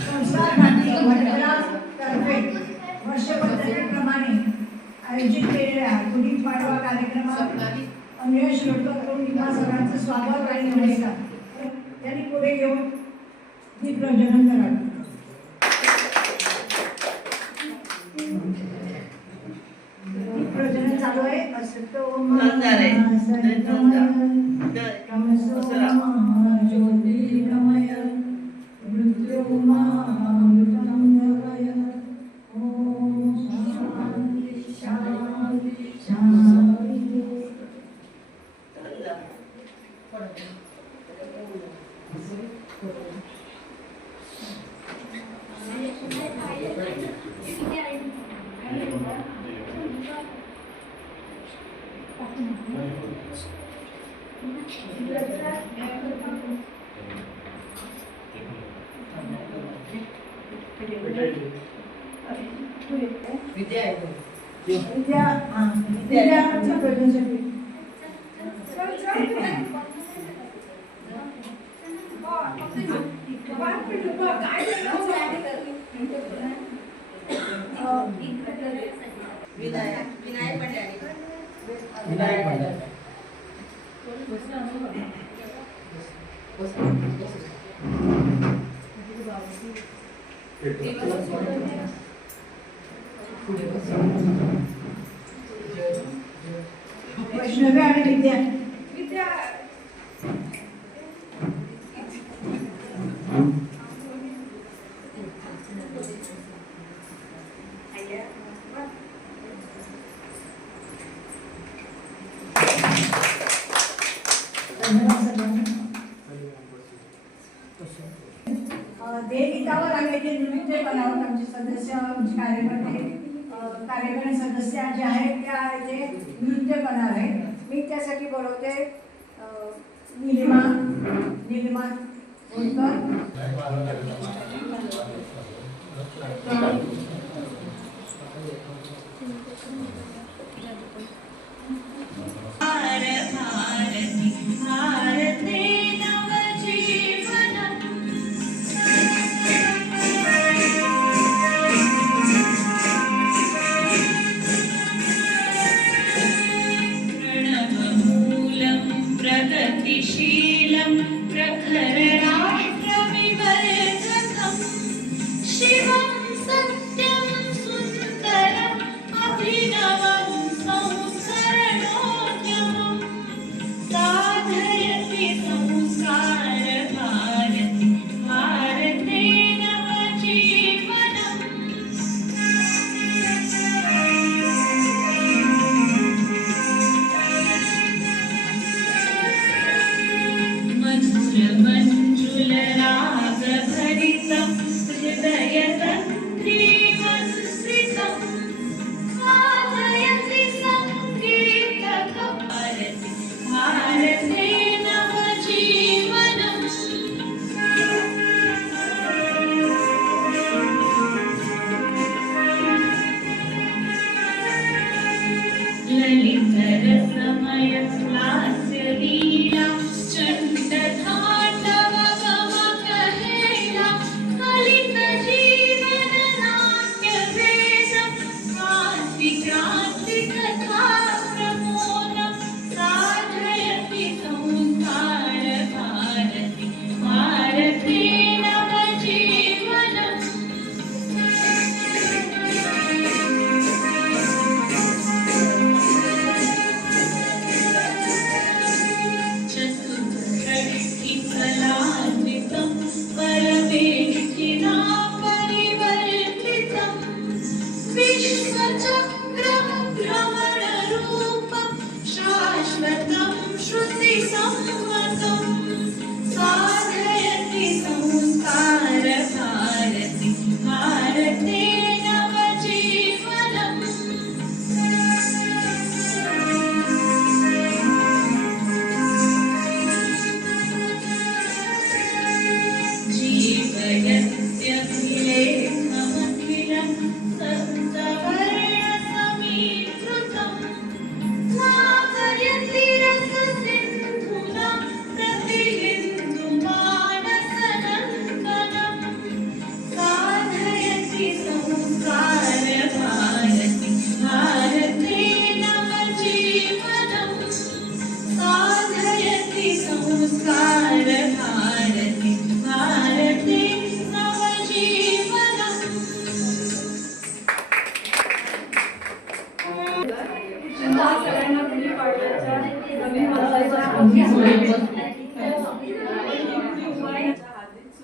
संस्कार भारती मंडळातर्फे वर्षपत्रिकेप्रमाणे आयोजित केलेल्या गुढीपाडवा कार्यक्रमात अमेय श्रोतोत्तम निंबा सरांचं स्वागत आणि नमस्कार. त्यांनी पुढे येऊन दीपप्रज्वलन करावे. दीपप्रज्वलन चालू आहे. असतो ज्योतिर्गमय मृत्युमा मृतंगमय. ओम शांती शांती शांती. वैष्णवी आणि विद्या. देवगीतावर आम्ही जे नृत्य बनावत आमचे सदस्य आमचे कार्यकर्ते सदस्य जे आहेत त्या इथे नृत्य करणार आहे. मी त्यासाठी बोलवते नीलिमा होलकर. प्रगतिशीलं प्रखरराष्ट्रविवर्धकं शिवं सत्यं सुन्दरम् अभिनवं संस्करणोद्यमम्.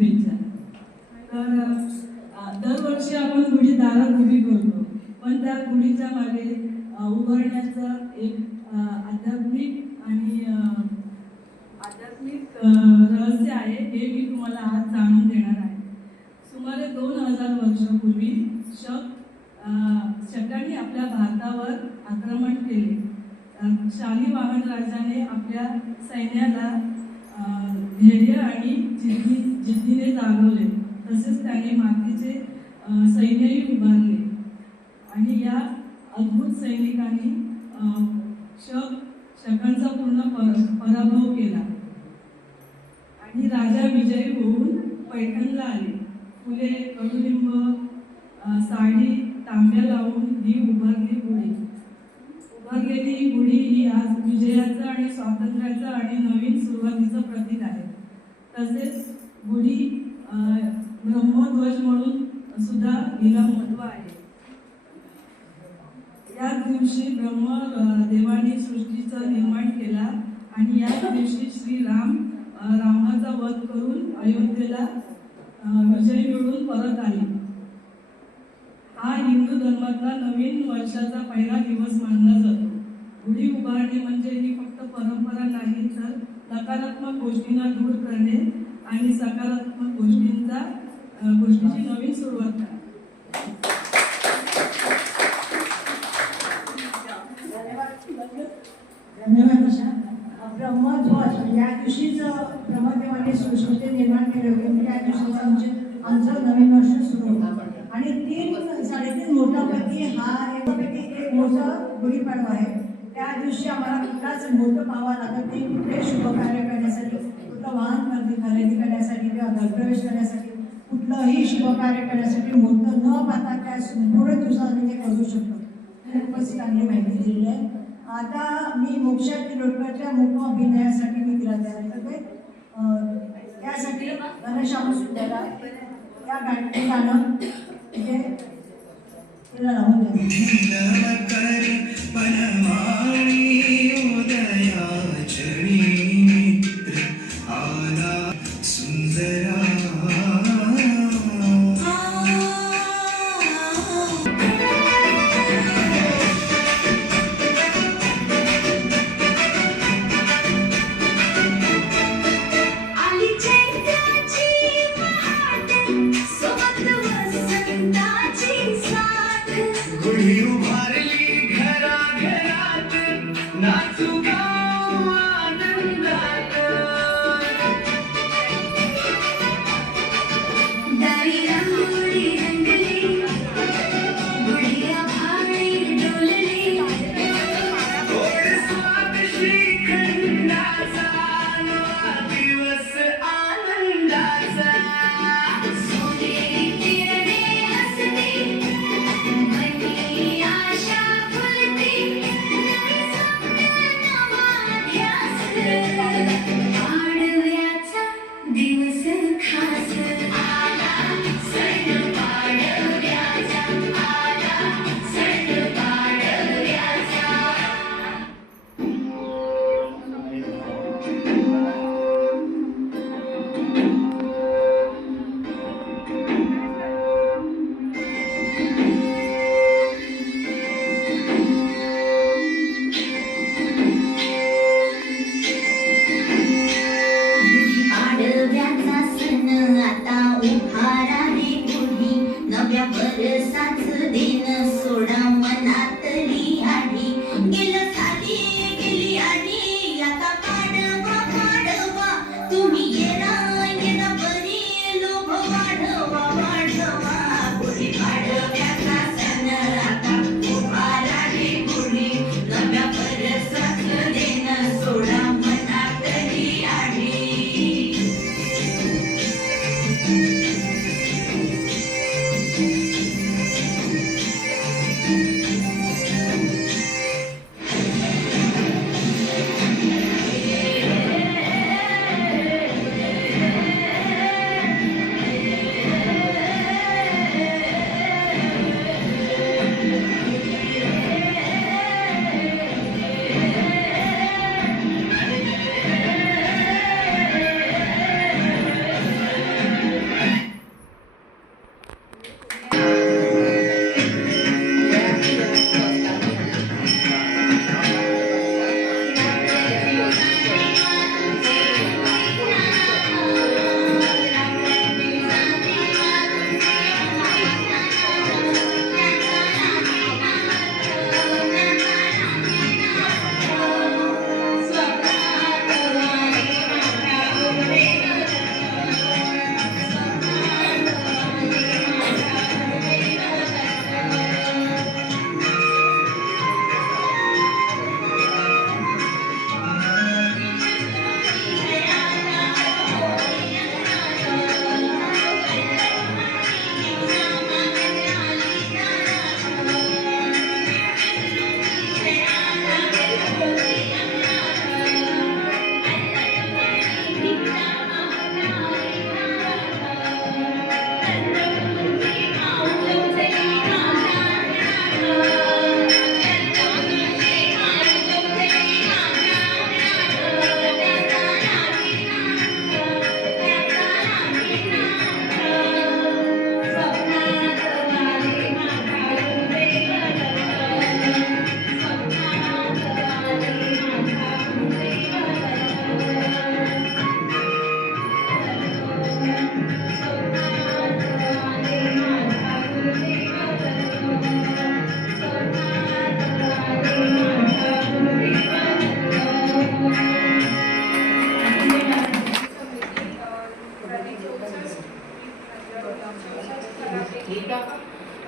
शुभेच्छा. तर दरवर्षी आपण गुढी दारात उभी करतो, पण त्या गुढीच्या मागे उभारण्याचं एक आध्यात्मिक रहस्य आहे, हे मी तुम्हाला आज जाणून देणार आहे. सुमारे 2000 वर्षापूर्वी शकांनी आपल्या भारतावर आक्रमण केले. शालिवाहन राजाने आपल्या सैन्याला धैर्य आणि जिद्दीने जागवले. तसेच त्याने मातीचे सैन्यही उभारले आणि या अद्भुत सैनिकांनी शकांचा पूर्ण पराभव केला आणि राजा विजयी होऊन पैठणला आले. फुले, कडुलिंब, साडी, तांब्या लावून ही उभारलेली ही गुढी ही आज विजयाचं आणि स्वातंत्र्याचं आणि नवीन सुरुवातीचं प्रतीक आहे. तसेच गुढी ब्रह्मध्वज म्हणून सुद्धा हिला महत्त्व आहे. याच दिवशी देवाने सृष्टीचं निर्माण केला आणि याच दिवशी श्रीराम रावणाचा वध करून अयोध्येला विजय मिळवून परत आले. हा हिंदू धर्मातला नवीन वर्षाचा पहिला दिवस मानला जातो. गुढी उभारणे म्हणजे ही फक्त परंपरा नाही, तर नकारात्मक गोष्टींना दूर करणे आणि सकारात्मक गोष्टीची नवीन सुरुवात करणे. धन्यवाद आशा. ब्रह्मध्वज या दिवशीच ब्रह्मदेवाने सृष्टी निर्माण केले होते. त्या दिवशीच आमचं नवीन वर्ष सुरू होतं आणि 3-3.5 मोठापैकी एक मोठं गुढीपाडवा आहे. त्या दिवशी आम्हाला कुठलाच मोठं पाहावं लागत नाही. कुठले शुभ कार्य करण्यासाठी, कुठलं वाहन खरेदी करण्यासाठी किंवा घरप्रवेश करण्यासाठी, कुठलंही शुभ कार्य करण्यासाठी मोठं न पाहता त्या संपूर्ण दिवसात ते करू शकतो. खूपच चांगली माहिती दिलेली आहे. आता मी मोक्षा तिलोटकरच्या मुख अभिनयासाठी मी तिला तयार करते. त्यासाठी घनश्याम सुंदरला त्या गाणं तिथे तिला लावून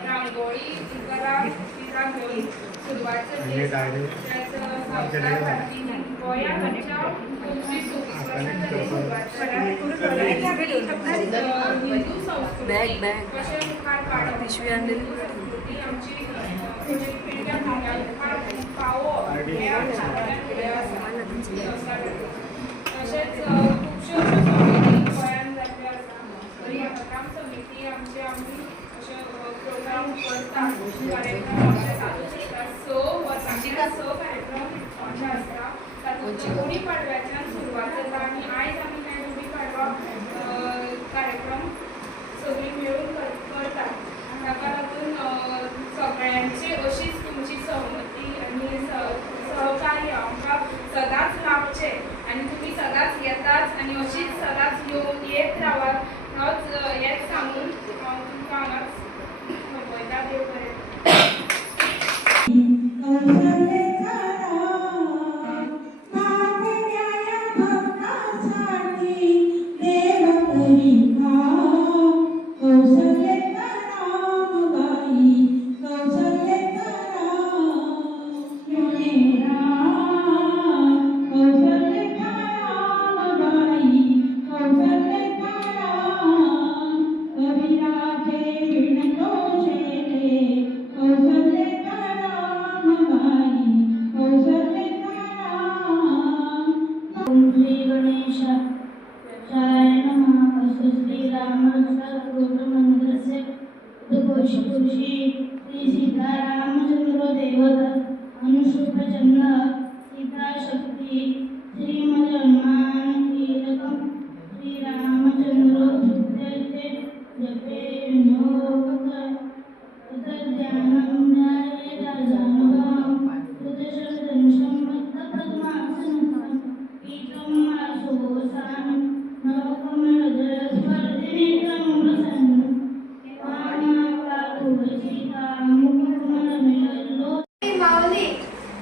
रांगोळी करा रांगोळी सुरुवात करते त्याचं संस्कारसाठी गोंयांच्या 25-26 वर्सांखाली सुरुवात करा हिंदू संस्कृती कशें मुखार काडप संस्कृती आमची पिढ्या मुखार पावोवप हें आमच्या फुडें आसा तशेंच खुबश्यो समिती गोंयांत जाल्ल्यो आसा तरी हकाम समिती आमी अशे प्रोग्राम करतात कार्यक्रम अशे चालूच आसता 6 वर्सांचे 6 कार्यक्रम अशे आसता तातूंत गुडी पाडव्याच्यान सुरवात जाता आनी आयज आमी हे गुडी पाडवा कार्यक्रम सगळीं मेळून करतात ताका लागून सगळ्यांची अशीच तुमची सहमती आनी सहकार्य आमकां सदांच लाभचें आनी तुमी सदांच येतात आनी अशीच सदांच येत रावात हेंच सांगून हांव तुमकां हांगाच थांबयता देव बरें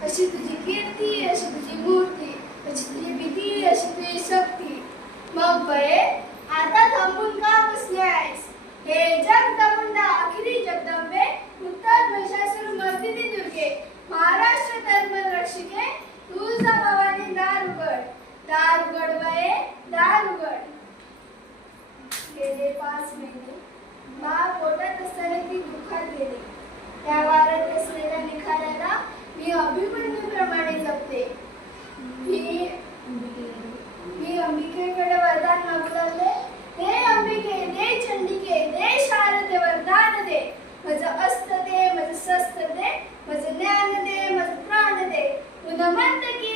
अशी तुझी कीर्ती अशी तुझी मूर्ती अशी तुझी भीती अशी तुझी शक्ती मग बये आता थांबून का बसले आहेस हे जगदमुंडा आखिरी जगदंबे उत्तर महिषासुर मर्दिनी दुर्गे महाराष्ट्र धर्म रक्षिके तुझा भवानी दार उघड बये दार उघड गेले 5 महिने बाळ पोटात असताना ती दुःखात गेली त्या वारात असलेल्या निखाऱ्याला मी अभिमन्यूप्रमाणे जपते मी अंबिकेकडे वरदान मागू लागले दे अंबिके दे चंडिके दे शारदे वरदान दे माझं अस्त्र दे माझं शस्त्र दे माझं ज्ञान दे माझं प्राण दे उन्मंत की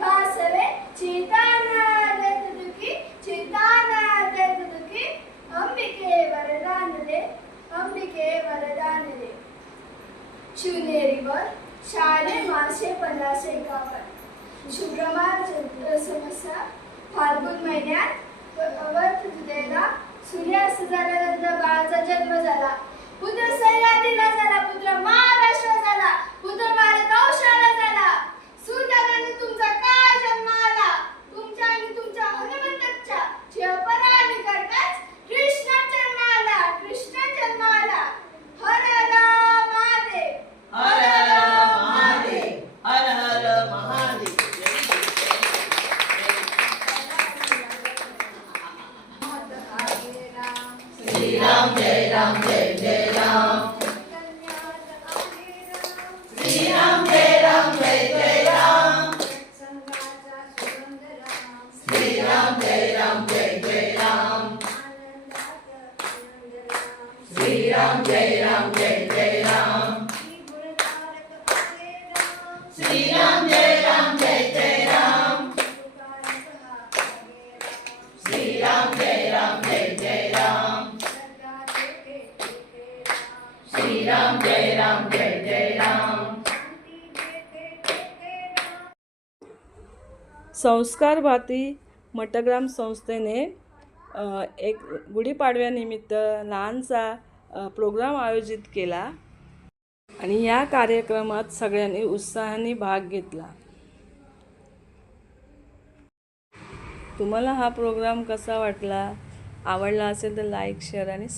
भासवे चेताना देत दुखी अंबिके वरदान दे अंबिके वरदान दे शिवनेरीवर शाळे मासे 1551 शुक्रवार समस्या फाल्गुन महिन्यात अवर्थ तुझेला सूर्यास्त झाल्यानंतर बाळाचा जन्म झाला पुत्र सह्याद्रीला झाला पुत्र महाराष्ट्र झाला पुत्र भारतवंशाला झाला सुदैवाने तुमचा काय जन्म आला तुमच्या आणि तुमच्या हनुमंताच्या चिरपराणी करताच कृष्ण जन्म आला हर हर महादेव हर हर महादेव हर हर महादेव श्री राम जय राम जय जय राम श्री राम जय राम जय जय राम श्री राम जय राम जय जय राम श्री राम जय राम जय जय राम श्री राम जय राम जय जय राम श्री राम जय राम जय जय राम श्री राम जय राम जय जय राम संस्कार भारती मठग्राम संस्थेने एक गुढीपाडव्यानिमित्त लहानसा प्रोग्राम आयोजित केला आणि या कार्यक्रमात सगळ्यांनी उत्साहाने भाग घेतला. तुम्हाला हा प्रोग्राम कसा वाटला? आवडला असेल तर लाईक शेअर आणि